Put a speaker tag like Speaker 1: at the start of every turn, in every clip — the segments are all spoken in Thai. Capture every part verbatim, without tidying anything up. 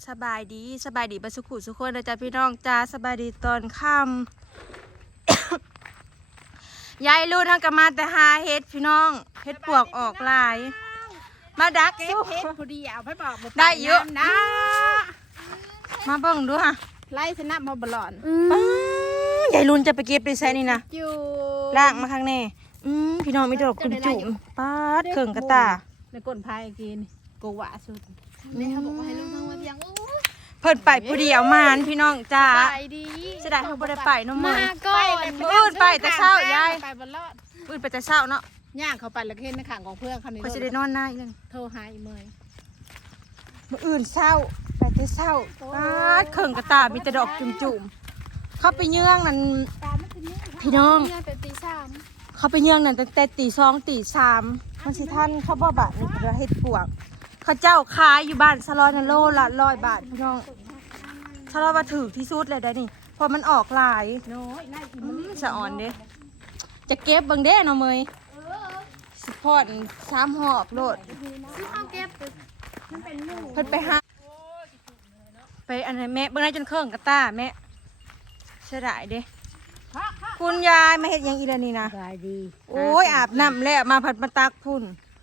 Speaker 1: สบายดีสบายดีบัสุขุสุขคนเลยจ้าพี่น้องจ้าสบายดีตอนค่ำ ยายรุ่นทางกมาแต่หาเฮ็ดพี่น้องเฮ็ดปวกออกลายมาดักสู้
Speaker 2: เฮ็ดพอดีเอาไปบอก
Speaker 1: ได้เยอะ
Speaker 2: นะ
Speaker 1: มาเบิ่งดูฮะ
Speaker 2: ไล่ชนะมาบลอน
Speaker 1: ป๊ายายรุ่นจะไปเก็บไปใส่นี่นะ
Speaker 2: อยู่
Speaker 1: ลากมาข้างในอืมพี่น้องมีดอกจุ่มจุ่มๆป๊าดเข่งกระตา
Speaker 2: ในก้นพายกินโกวะสุด
Speaker 3: แม่เขาบอกว่าให้ลุงทำมาเพียงโอ้
Speaker 1: เพิ่นไปผู้เดียวมานพี่น้องจ้า
Speaker 3: ไปดี
Speaker 1: เสียดายเขาบ่ได้ไปเน้องมื
Speaker 3: มา
Speaker 1: อ
Speaker 3: ก่อน
Speaker 1: มื้ออื่นไปแต่เช้ายาย
Speaker 2: ไปบลอด
Speaker 1: มื้ออื่นไปแต่เช้าเนาะ
Speaker 2: ย่างเขาไปแล้วก็เห็นในขางของเพื่อนเขานี่
Speaker 1: เขาสิได้นอนหน้าอีกนึง
Speaker 2: โทรหาอีเมย
Speaker 1: มื้ออื่นเช้าไปแต่เช้าป๊าดเข่งกระตามีแต่ดอกจุ่มจุ่มๆเขาไปเยื่องนั่นพี่น้อง
Speaker 3: เนี่ยเป็นตีสาม
Speaker 1: เขาไปเยื่องนั่นตั้งแต่ตีสองตีสามมันสิท่านเขาบ่บาทนี่เป็นเฮ็ดปวกเขาเจ้าขายอยู่บ้านสลอยนโลละร้อยบาทพี่น้องถ้าเรามาถือที่สุดเลยได้นี่เพอมันออกหลาย
Speaker 2: น้อยน่ากิน
Speaker 1: อืมสะอ่อนเด้จะเก็บเบิ่งเด้เนาะเมยสปอร์ตสามหอบโลด
Speaker 3: ซื้อข้าวเก็บมันเป็นหมู
Speaker 1: เพิ่นไปหาไปอันไหนแม่เบิ่งได้จนเครื่องกระตาแม่เสียดายเด้คุณยายมาเฮ็ดหยังอีแล้วนี่นะ
Speaker 2: สบายดี
Speaker 1: โอ้ยอาบน้ำแล้วมาผัดมาตักพุ่น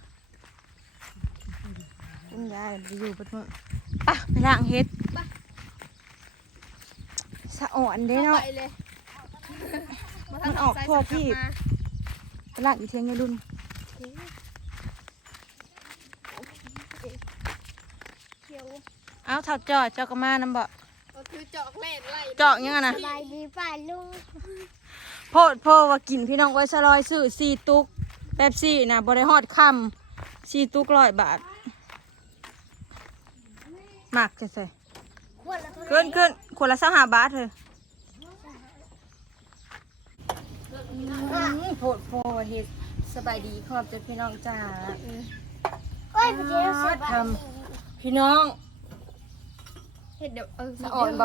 Speaker 1: คุณยายไปอยู่ปะทุ่นปะไปล้างเฮ็ดสะอ่อนเด้เนาะ
Speaker 3: ไปเลย
Speaker 1: มันออกพอพี่ไปล้างอีเทียงยายรุ่นเอาเท่าจอดเจ้าก็มานำบ่
Speaker 3: ก็คือเจาะเล่นไล่
Speaker 1: เจาะยังไงนะ
Speaker 3: ไปดีป่าลุง
Speaker 1: โพดโพดว่ากินพี่น้องไว้สลอยซื้อสี่ตุกแป๊บซี่นะบริฮอดคำสี่ตุกร้อยบาทหมักจะใส่ขึ้นขึ้นคนละสักห้าบาทเถอะโพดโพดเฮ็ดสบายดีขอบใจพี่น้องจ้า
Speaker 3: โอ้ยพี่เจ้าสบาย
Speaker 1: ทำพี่น้อง
Speaker 3: เฮ็ดเดี๋ยวเออ
Speaker 1: สะอ่อนบ่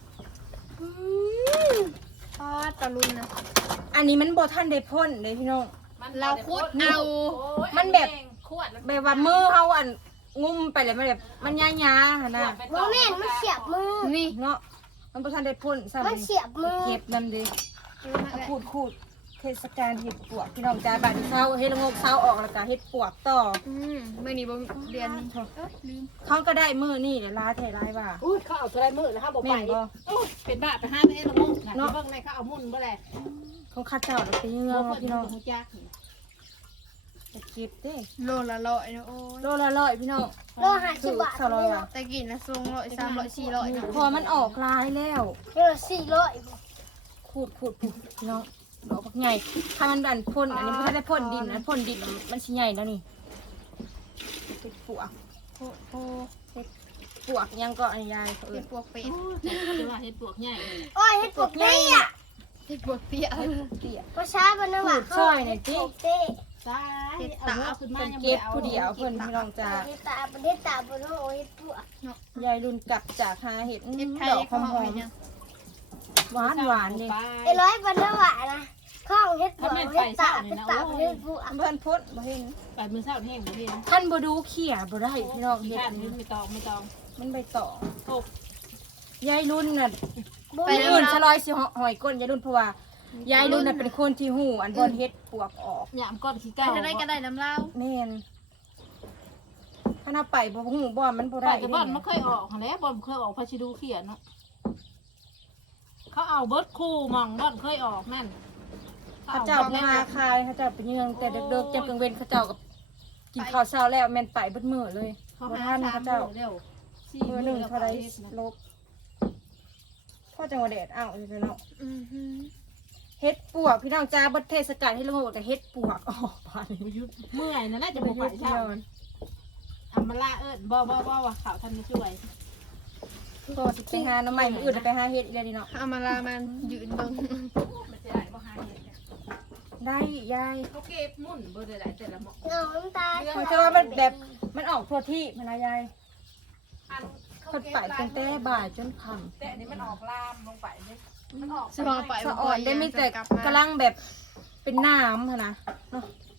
Speaker 3: ทอดตะลุนนะ
Speaker 1: อันนี้มันบ่ท่านได้พ่นเลยพี่น้อง
Speaker 3: เราคุดเอา
Speaker 1: มันแบบแบบว่ามือเขาอันงุ้มไปเลยมันแบบมันยาๆหั่นน่ะ
Speaker 3: โมเมนต์มันเสียบมือนี่
Speaker 1: เนาะมันบ่ทันได้พ่นซ้ำ
Speaker 3: มันเสียบมือ
Speaker 1: เก็บนำดิขูดขูดเทศกาลเห็ดปวกพี่น้องจ้าบัดนี้เช้าเฮ็ดละงกเช้าออกแล้วก็เฮ็ดปวกต่อ
Speaker 3: อืมมื่อนี้บ่เรียนนี่เอ้ยลืม
Speaker 1: เขาก็ได้มื้อนี่เดี๋ยวลาแท้ลายว่า
Speaker 2: อุ้ยเขาเอาอะไรมือแล้วเขาบอกไป
Speaker 1: แม่นบ่
Speaker 2: อุ้ยเป็นบ้าไปห้าเอ็นละมุนเนาะเบิ่งในเขาเอามุ่นบ่แหละ
Speaker 1: เขาคัดเจ้าแล้วไปเยื่องเอาพี่น้อง
Speaker 2: หัวจัก
Speaker 1: จะเก็บเด้
Speaker 3: โลละร้อยนะโอ้ย
Speaker 1: โลละร้อยพี่น้อง
Speaker 3: โลห้าสิบบาท
Speaker 1: สร้อยอ่ะ
Speaker 3: แต่กินนะทรงร้อยสามร้อยสี่ร้อยนะ
Speaker 1: พอมันออกลายแล้ว
Speaker 3: โลสี่ร้อย
Speaker 1: ขูดขูดขูดพี่น้องดอกบักใหญ่ถ้ามันดันพ่นอันนี้มันก็ได้พ่นดินอันพ่นดินมันสิใหญ่แล้วนี่เฮ็ดปวก
Speaker 3: โอ้โห
Speaker 1: เฮ็ดปวกยังก็อันยายเขาเอิ้
Speaker 3: เห็
Speaker 1: น
Speaker 3: ดปวกเป็ด
Speaker 2: คือว่าเห็ดปวกใหญ่
Speaker 3: โอ้ยเห็ดปวกเตี้ยเห็ดปวกเตี้ย
Speaker 1: เตี้ย
Speaker 3: ภาษาบ้านนว่า
Speaker 1: ซอยหน่อยจิ
Speaker 3: เตี้ย
Speaker 2: ตายเอาเอาขึ้นมา
Speaker 1: เป็น
Speaker 2: ยัง
Speaker 1: เก็บผู้เดียวเพิ่นพี่น้องจ้า
Speaker 3: เห็ดตาเป็นเห็ดตาบนโอ้ยเห็ดปวก
Speaker 1: ยายรุ่นกลับจากหาเห็ด
Speaker 3: เห็ดไท
Speaker 1: ด
Speaker 3: ย
Speaker 1: อกห
Speaker 3: เขา
Speaker 1: อ
Speaker 3: เอา
Speaker 1: ม
Speaker 3: ไว้เนี่ย
Speaker 1: ๆหวานหวานๆนี่
Speaker 3: ไอ้ร้อยบ้านนว่านะข้องเห็ดปวกเห็ดตาเป็นตาเห็ดปวก
Speaker 1: เพิ่นพ้นบ่เห็น
Speaker 2: ไปมือเศร้าแห้งบ่เห็น
Speaker 1: ท่านบ่ดูเขี่ยบ่ได้พี่น้อง
Speaker 2: ขี้
Speaker 1: เห็ด
Speaker 2: ข้าน
Speaker 1: นี่
Speaker 2: ไม่ตองไม่ตอง
Speaker 1: มันใบตอง
Speaker 2: โอ้
Speaker 1: ยายรุ่นน่ะ
Speaker 3: ไป
Speaker 1: ไป
Speaker 3: แล้ว
Speaker 1: อื่น
Speaker 3: นะ
Speaker 1: สลอยสิหอยก้นยายรุ่นเพราะว่ายายรุ่นน่ะเป็นคนที่หูอันบ่เฮ็ดปวกออก
Speaker 2: ยามก้อนขี้
Speaker 3: ไป
Speaker 2: เก่า
Speaker 3: จะได้ก็ได้น้ำเล่า
Speaker 1: แม่นถ้าเอาไปบ่ฮู้บ่มันบ่
Speaker 2: ไป
Speaker 1: ได้
Speaker 2: แต่บ่อนไม่เคยออกแล้วบ่อนเคยออกพาชิดูเขียนเนาะเขาเอาเบิร์ดคู่มองบ่อนเคยออกนั่น
Speaker 1: เขาเจ้าไปหาคายเขาเจ้าไปเยืองแต่เด็กๆจำกลางเว้นเขาเจ้าก็กินข้าวเช้าแล้วแม่นไปเบิดมื้อเลย
Speaker 2: เขา
Speaker 1: บ่
Speaker 2: หา
Speaker 1: ทัน
Speaker 2: สา
Speaker 1: เขา
Speaker 2: ม
Speaker 1: เจ้า
Speaker 2: เร็วสี่
Speaker 1: มือหนึ่งเท่าไรลบพ่อจังหวัดเดชอ้าวเลยเนาะ
Speaker 3: อือหือ
Speaker 1: เฮ็ดปวกพี่น้องจ้าบดเทศกาลให้ลงแต่เฮ็ดปวกออกไป
Speaker 2: เมื่อยนั่นแหละจะ
Speaker 1: จะ
Speaker 2: ไป
Speaker 1: ไป
Speaker 2: ไป
Speaker 1: เฮ็ด
Speaker 2: เช่า
Speaker 1: เที่ยว
Speaker 2: อัมมาลาเอิญบ่บ่บ่ว่าเขาท่านไม่ช่วย
Speaker 1: ก็สิไปหาน้ำใหม่มืออื่นจะไปหาเฮ็ดอีกแล้วนี่เนาะ
Speaker 3: เอามาลามันยืนเบิ่ง
Speaker 2: มันจะได้บ่หาเห็ด
Speaker 1: ได้ยาย
Speaker 2: เขาเก็บมุ่นบ่ได้ได้แต่ละหมอ
Speaker 3: น้ำตา
Speaker 1: เพราะฉะว่ามันแบบมันออกทั่วที่พนายาย
Speaker 2: อัน
Speaker 1: คนไปตั้งแต่บ่ายจนค่ำ
Speaker 2: แต่อันนี้มันออกลามลงไปเลยมันออก
Speaker 3: สมองไป
Speaker 1: สะอ่อนได้มีแต่กำลังแบบเป็นน้ำหั่นนะเนาะ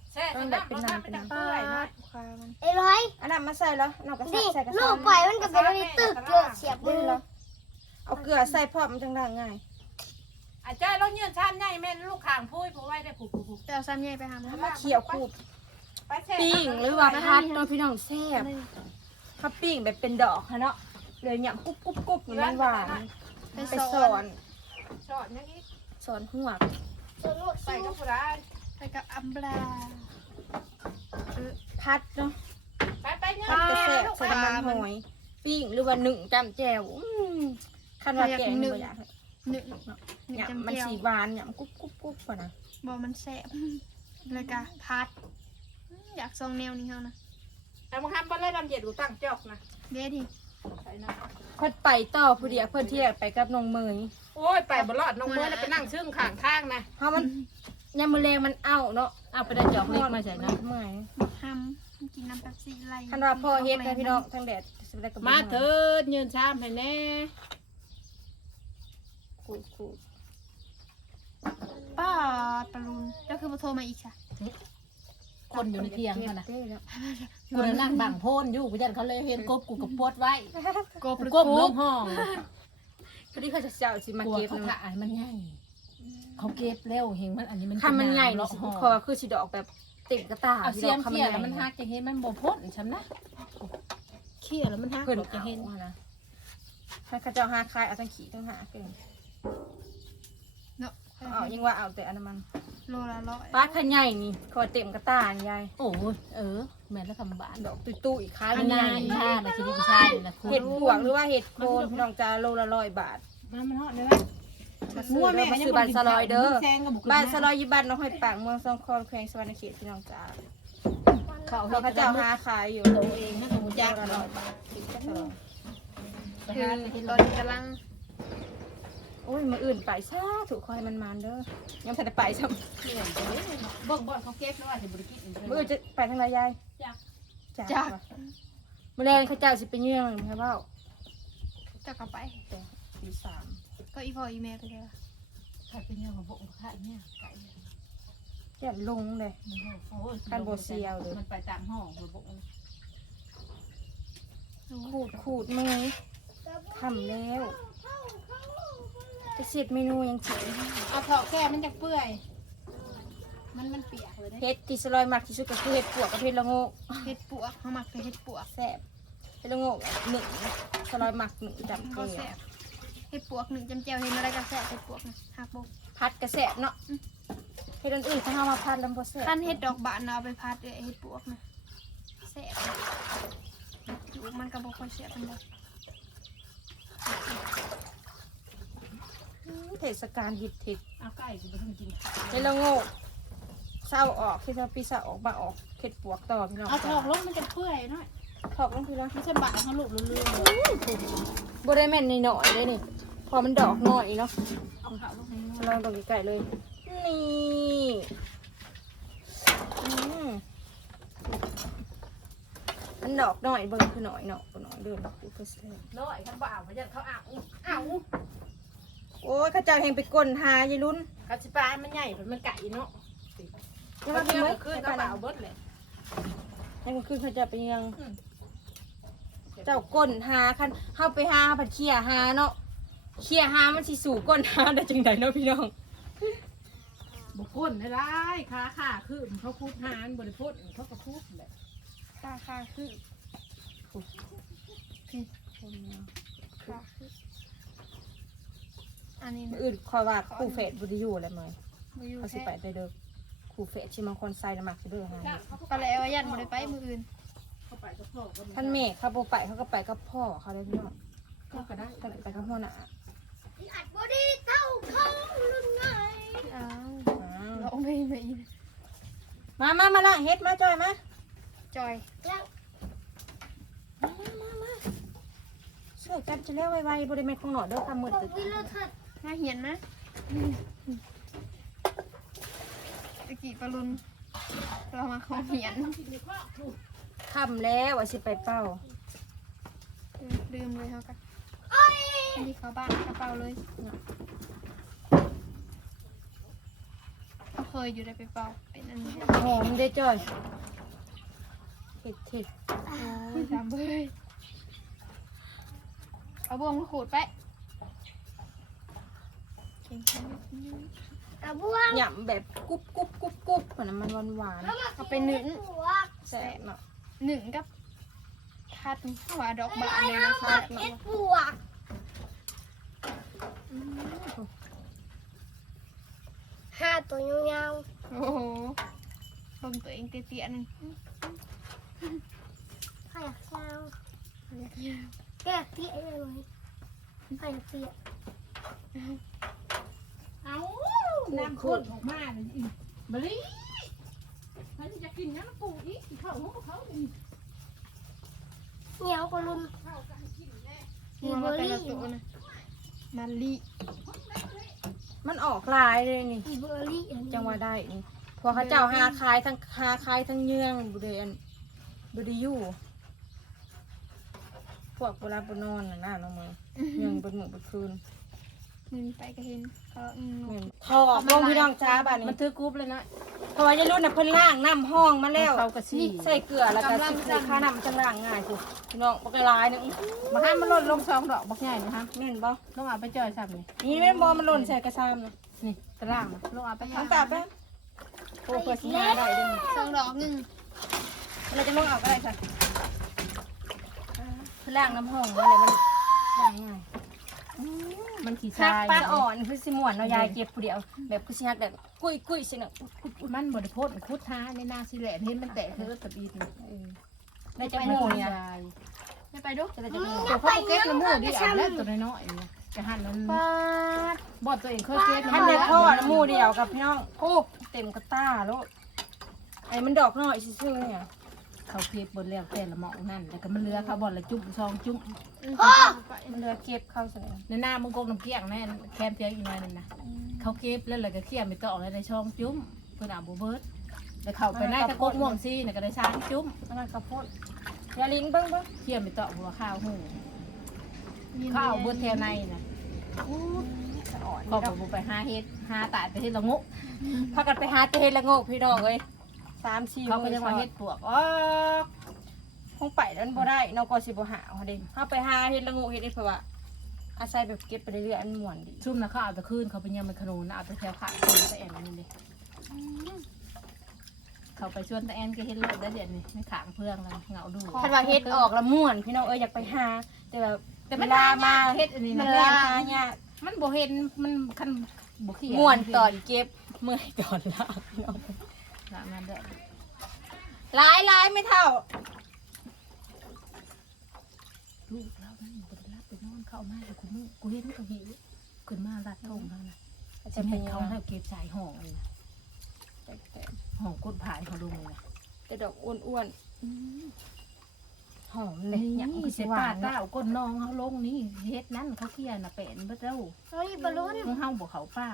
Speaker 2: แช่
Speaker 1: ต้
Speaker 2: จ
Speaker 1: อง
Speaker 2: น
Speaker 1: แบบ
Speaker 2: น้ำ
Speaker 1: เป็น
Speaker 2: มัน
Speaker 1: น้ำ
Speaker 2: ทำ
Speaker 1: เป็
Speaker 2: เป็น น
Speaker 1: น้ำ
Speaker 2: น้ำเปื่อยนะ
Speaker 1: คามัน
Speaker 3: ไอ้ร้อย
Speaker 1: อันนั้นมาใส่แล้วนอกก็ใส่
Speaker 3: นี่
Speaker 1: ใส่กระ
Speaker 3: ลู
Speaker 1: ซ้
Speaker 3: กปล่อยมันก็เป็นอะไรตึกเลยเสียบมื
Speaker 1: ดื้อ
Speaker 3: อ
Speaker 1: แล้วเอาเกลือใส่พร้อมมันจังได้ง่าย
Speaker 2: อาจารย์เราเงื่อนชามใหญ่แม่ลูกข่างพูดผู้ไว้ได้ผูกผูก
Speaker 3: จะเอาซ้ำใหญ่ไปหาหมอ
Speaker 1: มาเคี่ยวขูด
Speaker 2: ไปแช่
Speaker 1: ปิ้งหรือว่าพัดเนาะพี่น้องแซ่บข้าวปิ้งแบบเป็นดอกค่ะเนาะเลยหยำกุ๊บกุ๊บกุ๊บมันหวานไปสอน
Speaker 2: ชอดอย่างนี้
Speaker 1: สอนหัวก
Speaker 3: ส่วนลูก
Speaker 2: ใส่
Speaker 3: ซิว
Speaker 2: กับผู้ร้าย
Speaker 3: ไปกับอัมบรา
Speaker 1: พัดเนาะ
Speaker 2: ไปไปเงื่อ
Speaker 1: พัด
Speaker 2: น
Speaker 1: กระ
Speaker 2: แม่
Speaker 1: แซ่บ
Speaker 2: ลูก
Speaker 1: ใส่
Speaker 2: ไป
Speaker 1: น้ำมันหอยปิ้งหรือว่าหนึ่งจำแจ่วอืมคันว่าแกงบ่อยาก
Speaker 3: หนึ่ง
Speaker 1: หยำมันสีหวานหยำกุ๊บกุ๊บกุ๊บกว่านะ
Speaker 3: บอมันแสบเลยกะพัด อยากทรงแนวนี้เฮานะ
Speaker 2: แต่มึงทำไปเลยดำเย็ดกูตั้งจอกนะ
Speaker 3: เด้ดิ
Speaker 2: ใส่น้
Speaker 1: เพิ่นไปต่อผู้เดียวเพิ่นเที่ยวไปกับน้องเมย
Speaker 2: ำโอ้ยไปบลอดน้องเมื่อไปนั่งซึ่งข้างทางนะ
Speaker 1: เพราะมันยามมื้อแรงมันเอาเนาะ
Speaker 2: เอาไปได้จอกเล็กมาใส่นะ
Speaker 1: เมื่อย
Speaker 3: บอกทำกินน้ำแป๊บซี่ไร
Speaker 1: คันว่าพ่อเฮ็ดให้พี่น้องทั้งแดดสิได้กับ
Speaker 2: มาเถิดเงื่อนชามให้แน่
Speaker 1: ขูดขูด
Speaker 3: ป้าตะลุนแล้วคือมาโทรมาอีกค่ะ
Speaker 2: คนอยู่ในเทียงเขานะ
Speaker 1: เด้แล้ว
Speaker 2: กูนั่งบังโพนอยู่กูยันเขาเลยเห็นกบกูกับปวดไว้
Speaker 3: โกบ
Speaker 2: กบลงห้อง
Speaker 1: พอดีเขาจะเจ้าสิมา
Speaker 2: กลัว
Speaker 1: เก็บ
Speaker 2: เขา
Speaker 1: นะ
Speaker 2: ถ่ายมันใหญ่เขาเก็บเร็วเห็นมันอันนี้มัน
Speaker 1: คำมันใหญ่
Speaker 2: เลาะ
Speaker 1: นี่
Speaker 2: ห้อง
Speaker 1: คอคือสิดอกแบบติ่งกระตา
Speaker 2: เอา
Speaker 1: พี่
Speaker 2: เสีย
Speaker 1: ด
Speaker 2: ม
Speaker 1: อกคำ
Speaker 2: เขี่ย
Speaker 1: ใหญ่
Speaker 2: แล้วมันหักจะเห็นมันบ่พ้นฉันนะเขี่ยแล้วมันหัก
Speaker 1: เพิ่น
Speaker 2: จะ
Speaker 1: เอา
Speaker 2: เห็น
Speaker 1: อะนะถ้าเขาเจ้าหาคายเอาทั้งขี้ทั้งหาเกิน
Speaker 3: เนาะ
Speaker 1: เอายังว่าเอาแต่อันนั้นมัน
Speaker 3: โลละร้อย
Speaker 1: ปลาขะใหญ่นี่คอเต็มกระตานี่ยาย
Speaker 2: โอ้ยเออแม่แล้วทำบ้าน
Speaker 1: ดอกตุ้ยๆขา
Speaker 2: อัน
Speaker 1: ให
Speaker 2: นี้
Speaker 1: ญ่
Speaker 2: อีชานะคิดดีชานะคุณ
Speaker 1: เห็ดบวกหรือว่าเห็ดโคนพี่น้องจะโลละร้อยบาท
Speaker 2: มันมันฮอดเลยนะ
Speaker 1: มาซื้อเด้อมาซื้อบ้านสลอยเด้อบ้านสลอยอยู่บ้านน้องห้อยปางเมืองสองคอนแขวงสวรรณเขตพี่น้องจ้า
Speaker 2: เขา
Speaker 1: เขา
Speaker 2: เขา
Speaker 1: เขา
Speaker 2: จะ
Speaker 1: เจ้า
Speaker 2: หา
Speaker 1: หาขายอยู่
Speaker 2: ตัวเองนะของ
Speaker 1: โล
Speaker 2: จัก
Speaker 1: ละ
Speaker 2: ร
Speaker 1: ร้อยบาทติดกับสลอย
Speaker 3: คือตอนนี้กำลัง
Speaker 1: โอ้ยมืออื่นไปซะถูกคอยมันมันเด้อยังทันได้ไปซ้
Speaker 2: เบิ่งบ่เขาเก็บแล้วว่าจะบริกิต
Speaker 1: ำมืออื่นจะไปทางไหนยาย
Speaker 2: จัก
Speaker 1: จ้ามือแรงเขาเจ้าสิไปเยื่องใช่เปล่า
Speaker 3: จะกลับไป
Speaker 1: ปีสาม
Speaker 3: ก็อีพออีเมลไปเลย
Speaker 2: ใครเป็นเรื่องของบ่งค่ะเนี่ยไก่
Speaker 1: แย่ลงเลย
Speaker 2: มันไปตามห้องบ่ง
Speaker 1: ขูดขูดมือทำแล้วจะเสร็จเมนูยังเฉย
Speaker 2: เอาถอกแก้มันจะเปื่อยมันมันเปียกเลย
Speaker 1: เฮ็ดที่สลอยมากที่สุดก็คือเฮ็ดปวกกับเฮ็ดละโงก
Speaker 3: เห็ดปวกเขาหมักแต่เห็ดปวก
Speaker 1: แซ่บเฮ็ดละโงกหนึ่งสลอยหมักหนึ่งจำเก
Speaker 3: ก็
Speaker 1: ลื
Speaker 3: แส
Speaker 1: อบ
Speaker 3: เห็ดปวกหนึ่งจำเจียวเห็นอะไรก็แสบเห็ดปวกนะหักบก
Speaker 1: พัดกระแซ่บเนาะเฮ็ดอันอื่นถ้าเอามาพัดแล้วบ่แซ่บ
Speaker 3: ขั้นเห็ดดอกบานเอาไปพัดเลยเห็ดปวกนะแสบอยู่มันก็บอกค่อยแสบเป็นแบบ
Speaker 1: เทศกาลฮิตเฮ็ด
Speaker 2: เอาไก่กูไปทำกิน
Speaker 1: เฮ็ดละโงกเศร้าออกที่ว่าปีศาจออกมาออกเฮ็ดปวกต่อพี่น้อง
Speaker 2: เอาถอกลงมันจะเปื่อยน้อย
Speaker 1: ถอกลงพี่ละ
Speaker 2: ไม่ใช่บาดเขาลูกเรื่อย
Speaker 1: บ่ได้แม่นน้อยๆเลยนี่พอมันดอกน้อยเนาะ
Speaker 2: ๆเอาเขาลงให้
Speaker 1: ลองตรงไกลๆเลย นี่อืมมันดอกหน่อยเบิ่งคือหน่อยเนาะหน่อยเดินดูคือเสีย
Speaker 2: น้อยเขาบ่าวเขาจะเขาเอาเอา
Speaker 1: โอ้ยข้าเจ้าแหงไปก้นหายายลุ้น
Speaker 2: กระชิปลามันใหญ่มันไก่เนาะ
Speaker 1: ยัง
Speaker 2: มั
Speaker 1: ว่าน พี่
Speaker 2: เมื่
Speaker 1: เมื่
Speaker 2: อ
Speaker 1: อ
Speaker 2: คื
Speaker 1: คื
Speaker 2: น
Speaker 1: น
Speaker 2: เขา
Speaker 1: เขา
Speaker 2: บ่า
Speaker 1: บ่าว ว
Speaker 2: เบิดเลย
Speaker 1: ยังคืนเขาจะไปยังเจ้าก้นหาคันเข้าไปหาผัดเคี่ยหาเนาะเคี่ยหามันสิสู่ก้นหาได้จังไดเนาะพี่น้อง
Speaker 2: บุกคนได้ไรขาขาคือเขาพูดหางบริพูดเขาก็พูดแหละ
Speaker 3: ตาคาคือคาคืออันนี้
Speaker 1: มื้ออื่นคอยว่าคู่เฟสบ่ได้อยู่แล้วมั้ย
Speaker 3: มืออยู่
Speaker 1: เขาสิ
Speaker 3: แท้
Speaker 1: ไปได้เด้อคู่เฟสชิมังคนใส่น้ำหมักสิเด้อหา
Speaker 3: ปลาแล้วยันมาเลยไปมืออื่น
Speaker 2: เขาไปก็พ่อก็
Speaker 1: ท่านแม่เขาบ่ไปเขาก็ไปกับพ่อเขาได้พี่น้อง
Speaker 2: เขาก็ได้
Speaker 1: ท่านไปกับพ่อน่ะ
Speaker 3: อัดบอดี้เท่าเขาหรือไงอ้าวร้องเพลงไปอีก
Speaker 1: มามามาละเฮ็ดมาจอยมา
Speaker 3: จอย
Speaker 1: มามามาช่วยกันจะแล้วไวๆบริเวณของหนอเด้อค่ะมืดตึก
Speaker 3: น่าเหียนนะตะกี้ปลาลุนเรามาของเหียน
Speaker 1: ทำแล้วว่าสิไปเป้า
Speaker 3: ลืมเลยเขากันอันนี้เขาบ้านกระเป๋าเลยเคยอยู่ได้ไปเป่าเป็นอันนี้
Speaker 1: หอมได้จ้อยเผ็ดเผ็ด
Speaker 3: โอ้ยจำเลยเอาบวงมาขูดไปเก่งจังเลย
Speaker 4: กระบวง
Speaker 1: หยำแบบกรุบกรุบกรุบกรุบเหมือนมันหวานหวาน
Speaker 3: เอาไปหนึ่ง
Speaker 1: แซ่บเนาะ
Speaker 3: หนึ่งกับคัดข้าวดอกบานเลยนะ
Speaker 4: ผั
Speaker 3: คะ
Speaker 4: ดเอ็ดบวกห้าตัวยาว
Speaker 3: โอ้โหเบิ่งตัวเองเตี้ยๆหนึง
Speaker 4: ๆผัดยาวแก้เปียเลยผัดเปีย
Speaker 2: เอาน้ำข้นออกมาเลยอีบลีมันจะกินน้ำปูอีกเข้าห้องเขาอีก
Speaker 4: เหนียวกว่าลุน
Speaker 3: หัวมาแต่ละตัวนะมาลี
Speaker 1: มันออกลายเลยนี่
Speaker 4: อีเบอร์รี่
Speaker 1: จังหวะได้นี่พอเขาเจ้าหาคายทั้งหาคายทั้งเยื่องบุเรียนบุรีอยู่พวกโบราณโบนอนน่ะน่าน้องมือเยื่องบนหมู่บนคืน
Speaker 3: มึงไปก็เห็นเขาอืม
Speaker 1: แม่นทอออกลงพี่น้องจ้าบ้าน
Speaker 2: มัน
Speaker 1: นี้
Speaker 2: ถือกรุ๊ปเลยนะ
Speaker 1: เพราะว่ายายรุ่นน่ะเพิ่นล่างน้ำห้องมาแล้ว
Speaker 2: เขากระซี่
Speaker 1: ใส่เกลือแล้วก็สิค่าน้ำมันจะล่างง่ายสิพี่น้องบ่กระลายนึง
Speaker 2: มาห้ามมันหล่นลงซองดอกบักใหญ่นะฮะ
Speaker 1: แม่นบ่
Speaker 2: ลงเอาไปจ่อยซ้ำนี่
Speaker 1: นี่แม่นบ่มันหล่นใส่กระซามนะ
Speaker 2: นี่ตารางนะลงเอาไป
Speaker 1: ทั้งตาแป๊บโอ้เพื่อสิหาได้เด้อ
Speaker 3: สองดอกหนึ่ง
Speaker 1: เราจะลงเอาก็ได้ค่ะเพิ่นล่างน้ำห้องมาเลยมันล่างง่าย
Speaker 2: มันขี่
Speaker 1: ฮั
Speaker 2: ชาก ย
Speaker 1: ปลาอ่อนคือสิม่วนเนาะยายเก็บผู้เดียวแบบคือสิฮักแบบกุ้ยกุ้ยสิเนาะ
Speaker 2: มันบริโภคคุดท้าในนาสิแหลนเห็นมันแตกคือตะบีน
Speaker 1: เออได้จักหมู่เนี่ย
Speaker 3: ไม่ไปดู
Speaker 1: จะได้จักหมู่
Speaker 2: ตัวเขาเก็บน้ำมูดิเอาแล้วตัวน้อยๆนี่จะหั่นมัน
Speaker 1: ปาด
Speaker 2: บอดตัวเองเคยเก็บ
Speaker 1: ท่านได้พ่อน้ำหมู่เดียวกับพี่น้องโอ้เต็มกระต้าโลดไอ้มันดอกน้อยซื่อๆเนี่ย
Speaker 2: เขาเก็บบนเรียกแต่ละหมองนั่นแล้วก็มันเลือเขาบอดละจุ่มซองจุ่ม
Speaker 1: มันเหลือเก็บเข้าใส่
Speaker 2: ในหน้ามึงกงน้ำเกี้ยงแน่แคมเปียกอีกหน่อยนึงนะเขาเก็บแล้วเลยก็เคี่ยมไปต่อในในช่องจุ่มเพื่อนอาบเบิร์ดแล้วเขาไปในตะกกม่วงซี่เนี่ยก็ได้ช้างจุ่ม
Speaker 1: อันนั้นกระโพดยาลิ้นเบิ้งเบิ้ง
Speaker 2: เคี่ยมไปต่อหัวข้าวหูข้าวเบิร์ดแถวในนะ
Speaker 1: สะอ่อน
Speaker 2: ก็ผมไปหาเฮ็ดหาตายไปเฮ็ดละงก
Speaker 1: พากันไปหาเตเฮ็ดละโงกพี่น้องเอ้ยสามสี่
Speaker 2: เขาก็ยังมาเฮ็ดปวกอ๋อ
Speaker 1: คงไปแล้วมันบ่ได้เนาะก็สิบ่หาเอาเด้เฮาไปหาเฮ็ดละโงกเฮ็ดได้เพราะว่าอาศัยแบบเก็บไปเรื่อยๆอันม่วนดี
Speaker 2: ชุ่มนะเขาเอาแต่คืนเขาไปยังมันขนุนเอาแต่แถวขาคนแต่แอนนี่เลยเขาไปชวนแต่แอนก็เฮ็ดเลือดได้เดี๋ยวนี้ไม่ขางเพื่องแล้วเหงาดู
Speaker 1: คันว่าเฮ็ดออกละม่วนพี่น้องเอ้ยอยากไปหาแต่แบบ
Speaker 2: แต่
Speaker 1: เว
Speaker 2: มัน
Speaker 1: ลามา
Speaker 2: เฮ็ดอันนี้
Speaker 1: มั
Speaker 2: นะ
Speaker 1: น
Speaker 2: เว
Speaker 1: ลา
Speaker 2: ลา
Speaker 1: หายาก
Speaker 2: มันบ่เห็นมันคันบ่เขีย
Speaker 1: ม่วนตอนเก็บเมื่อยตอนลาพี่น้อง
Speaker 2: ละมันเด้อ
Speaker 1: หลายหลายไม่เท่า
Speaker 2: ลูกเรานั่นบ่ได้รับไปนอนเข้ามาแล้วกูมึงกูเห็นก็หิวขึ้นมาลัดทงแล้วนะ
Speaker 1: จะ
Speaker 2: จะ
Speaker 1: เป็
Speaker 2: เป็น น
Speaker 1: เขา
Speaker 2: เขาแล้วเก็บสายห่องเลยนะห่องกดผายเขาลงเลยนะ
Speaker 1: แต่ดอกอ้วนๆหอมเลยหยังคือ
Speaker 2: เสร็
Speaker 1: สิ
Speaker 2: จ
Speaker 1: หวา
Speaker 2: ป้าน ต้าก้นน้องเขาลงนี่เฮ็ดนั้นเขาเคี่ยน่ะเป็นเบิดแล้ว
Speaker 4: เฮ้ยบอลลูน
Speaker 2: มึงเฮาบ่เขาป้า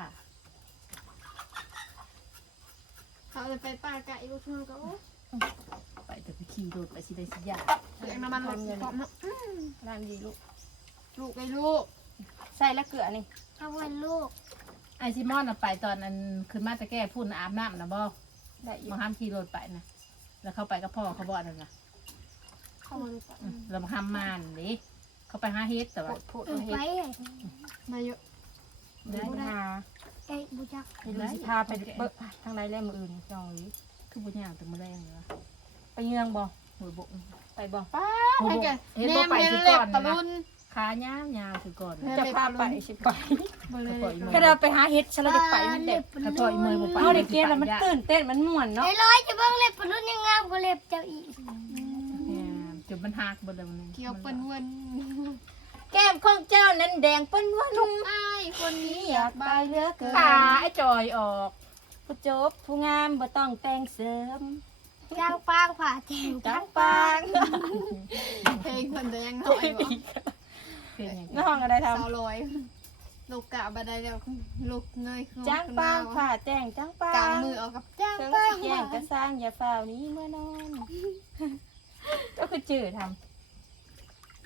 Speaker 3: เขาจะไปป่าไก่ลูกทุ่งก็
Speaker 2: ไปแต่ไปขี่รถไปสิได้สิยาก
Speaker 3: เลี้ยงน้ำมันหมดพร้อมเนาะ
Speaker 1: น้ำดีลูก
Speaker 3: ลูกไอ้ลูก
Speaker 1: ใส่ละเกลือนี่
Speaker 4: เอาไว้ลูก
Speaker 2: ไอซิมอนน่ะไปตอนนั้นขึ้นมาแต่แก้พุ่นอาบน้ำนะบ่
Speaker 1: ได้อีก
Speaker 2: มาห้ามขี่รถไปนะแล้วเขาไปกับพ่อเขาบอกนั่นนะ
Speaker 4: เข้ามาเลย
Speaker 2: อืมแล้วมาห้ามมานดิเขาไปหาเฮ็ดแต่ว่า
Speaker 1: พูด
Speaker 4: เออ
Speaker 1: เฮ็
Speaker 4: ไป
Speaker 1: ด
Speaker 4: เลย
Speaker 3: มาเยอะ
Speaker 1: ได้หา
Speaker 4: เอ้ยบุจัก
Speaker 1: เดี๋ยวสิพาไปเบิกทางไหนแล่มืออื่นน้องนี้
Speaker 2: คือบุญยางแต่มาแรงเลยวะ
Speaker 1: ไปเยืองบ่
Speaker 2: หัวบก
Speaker 1: ไปบ่
Speaker 3: ป้า
Speaker 2: หัว
Speaker 3: ไอ้
Speaker 2: บ
Speaker 3: แก
Speaker 2: กเฮ็ด
Speaker 3: แน
Speaker 2: บ่
Speaker 3: ม
Speaker 2: ไป
Speaker 3: เห็น
Speaker 2: สิ
Speaker 3: เล็
Speaker 2: ก่
Speaker 3: บ
Speaker 2: อน
Speaker 3: ตะ
Speaker 2: นะ
Speaker 3: ลุน
Speaker 2: ขายาวยาวสิก่อน
Speaker 1: จะพาไปสิไป
Speaker 3: มาเลย
Speaker 1: แค่เราไปหาเฮ็ดฉันเราจะไปมันเด็ก
Speaker 2: ถ้าพ่ออีเมย์บ่ไป
Speaker 1: เอาเด็กเกมแล้วมันตื่นเต้นมันม่วนเนาะ
Speaker 4: ไอ้ร้อยจะเบิ่งเล็บบอลลูนยังงามกว่าเล็บเจ้าอีก
Speaker 2: เนี่ยจุดมันหักบ่ได้มัน
Speaker 3: เกี่ยวเปิ้นเวิน
Speaker 1: แก้มของเจ้านั้นแดงเปิ้นว่านุ่ม
Speaker 3: ไอ้คนนี้
Speaker 1: อยาก ก
Speaker 3: อายไป
Speaker 1: ไปเหลือเกิน
Speaker 2: ขาไอ้จอยออก
Speaker 1: ผู้จบผู้งามบ่ต้องแต่งเสริม
Speaker 4: จ้างปางผ่าแจง
Speaker 1: จังปาง
Speaker 3: เพลงคนจะยังน้อยบ่
Speaker 2: เป็นอย่าง
Speaker 1: น้องอะไรท
Speaker 3: สาวลอยลูกกะบันไดเดียวลูกเงยขึ้น
Speaker 1: ำจังปางผ่าแจ้งจังปาง
Speaker 3: กลางมือเอากับจ้าง
Speaker 1: เชิง
Speaker 3: ปา
Speaker 1: สิ
Speaker 3: ง
Speaker 1: แย่งกระสร้างอย่าฝ่าวนี้เมื่อนอน ก็คือจืดท
Speaker 4: แก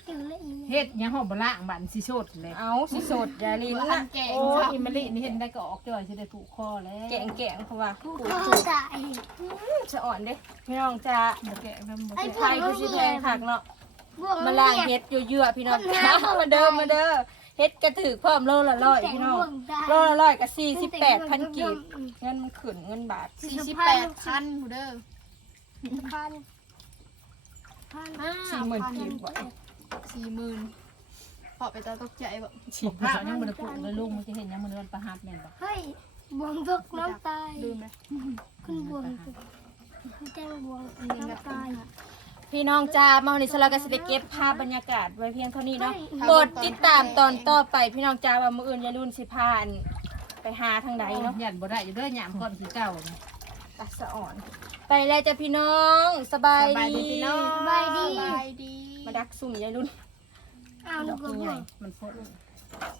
Speaker 4: จืดเลยอี
Speaker 2: เฮ็ดยังหอมบล่างบันสิโชดเลย
Speaker 1: เอาสิสดยาลิน
Speaker 3: ทั
Speaker 1: น่ะ
Speaker 3: นแกง
Speaker 2: โอ้ยอิมะลินี่เห็นได้ก็ออกจ่อยสิได้ผูกคอแล้ว
Speaker 1: แกงแกงเพราะว่า
Speaker 4: กู
Speaker 1: ปลูก
Speaker 4: ก็
Speaker 1: ถูก
Speaker 4: ตาย
Speaker 1: จะอ่อนเด้พี่น้องจ้า
Speaker 2: บ่แกะน้ำบ่
Speaker 4: ไอ้
Speaker 2: แกะ
Speaker 4: พ
Speaker 1: ไท
Speaker 4: วก
Speaker 1: ยคือสิแพงคักเนาะ
Speaker 4: บวก
Speaker 1: มาล่างเฮ็ดเยอะๆพี่น้องจ้ามาเด้อมาเด้อเฮ็ดกระถือพร้อมโลละร้อยพี่น้องโลละร้อยก็สี่สิบแปดพันกีบเงินมันขึ้นเงินบาท
Speaker 3: สี่สิบแปดพันผู้เด้อ
Speaker 4: พันพัน
Speaker 1: สี่หมื่นกีบบ่
Speaker 3: สี่หมื่นพอไปตาตกใจบ่
Speaker 1: สี่
Speaker 2: ข้าวยังบ่ได้ปลูกเลยลูกมันจะเห็นยังมันประหัดแม่นบ่
Speaker 4: เฮ้ยบวงตกน้ำตาย
Speaker 3: ลืมเลย
Speaker 4: ขึ้นบวงแจ้งบวงน้ำตาย
Speaker 1: พี่น้องจ้ามาวันนี้สลาก็สิได้เก็บภาพบรรยากาศไว้เพียงเท่านี้เนาะโปรดติดตามตอนต่อไปพี่น้องจ้าว่ามื้ออื่นอย่าลืมสิพาอันไปหาทางใดเนาะ
Speaker 2: ยันบ่ได้อยู่เด้อยามก่อนสิเก่า
Speaker 1: ตัดสะอ่อน ไปแล้วจ้ะพี่น้องสบาย
Speaker 3: สบายดี
Speaker 1: ดี
Speaker 3: พี่น้อง
Speaker 4: สบายดี
Speaker 3: สบายดี
Speaker 1: มาดักซุ่มยายรุ่น
Speaker 4: อ้าว
Speaker 1: ด
Speaker 4: นึ
Speaker 1: อก
Speaker 4: กว่า
Speaker 1: ใหญ่
Speaker 2: มันพ้น